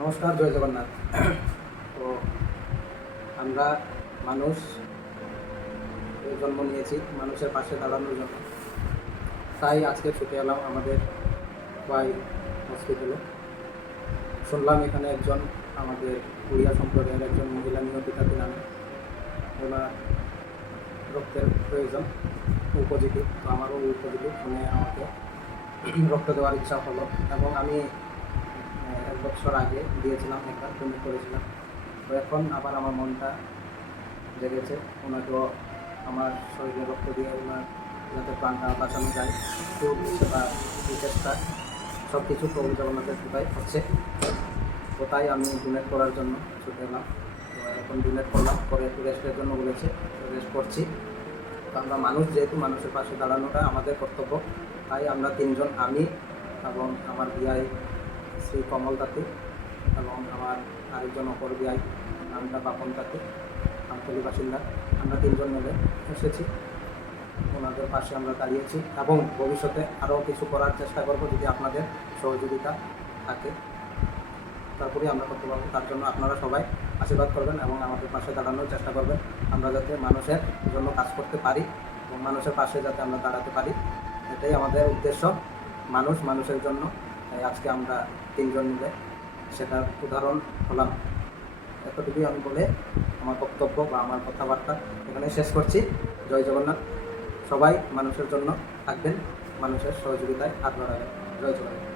নমস্কার, জয় জগন্নাথ। তো আমরা মানুষ জন্ম নিয়েছি মানুষের পাশে দাঁড়ানোর জন্য, তাই আজকে ছুটে এলাম আমাদের ওয়াই হসপিটালে। শুনলাম এখানে একজন আমাদের উড়িয়া সম্প্রদায়ের একজন মহিলা নিয়তিকাতি নামে, ওনার রক্তের প্রয়োজন, ও পজিটিভ। তো আমারও ও পজিটিভ, শুনে আমাকে রক্ত দেওয়ার ইচ্ছা হলো এবং আমি 1 বছর আগে দিয়েছিলাম, একটা ডোনেট করেছিলাম। তো এখন আবার আমার মনটা জেগেছে ওনাকেও আমার শরীরে রক্ত দিয়ে ওনার যাতে প্রাণটা বাঁচানো যায়, একটু সেবা চেষ্টা সব কিছু প্রভু জগন্নাথের কৃপায় হচ্ছে। তো তাই আমি ডোনেট করার জন্য ছুটে এলাম। তো এখন ডোনেট করলাম, পরে একটু রেস্টের জন্য বলেছে, রেস্ট করছি। তো আমরা মানুষ, যেহেতু মানুষের পাশে দাঁড়ানোটা আমাদের কর্তব্য, তাই আমরা 3জন, আমি এবং আমার বিআই শ্রী কমল তাঁতি এবং আমার আরেকজন অপর বিআই, নামটা বাপন তাঁতি, আমতলী বাসিন্দা, আমরা 3জন মিলে এসেছি। ওনাদের পাশে আমরা দাঁড়িয়েছি এবং ভবিষ্যতে আরও কিছু করার চেষ্টা করব, যদি আপনাদের সহযোগিতা থাকে তারপরেই আমরা করতে পারবো। তার জন্য আপনারা সবাই আশীর্বাদ করবেন এবং আমাদের পাশে দাঁড়ানোর চেষ্টা করবেন, আমরা যাতে মানুষের জন্য কাজ করতে পারি এবং মানুষের পাশে যাতে আমরা দাঁড়াতে পারি, এটাই আমাদের উদ্দেশ্য। মানুষের জন্য। তাই আজকে আমরা 3জন মিলে সেটার উদাহরণ হলাম। এতটুকুই আমি বলে আমার বক্তব্য বা আমার কথাবার্তা এখানে শেষ করছি। জয় জগন্নাথ। সবাই মানুষের জন্য থাকবেন, মানুষের সহযোগিতায় হাত বাড়াবেন। জয় জগন্নাথ।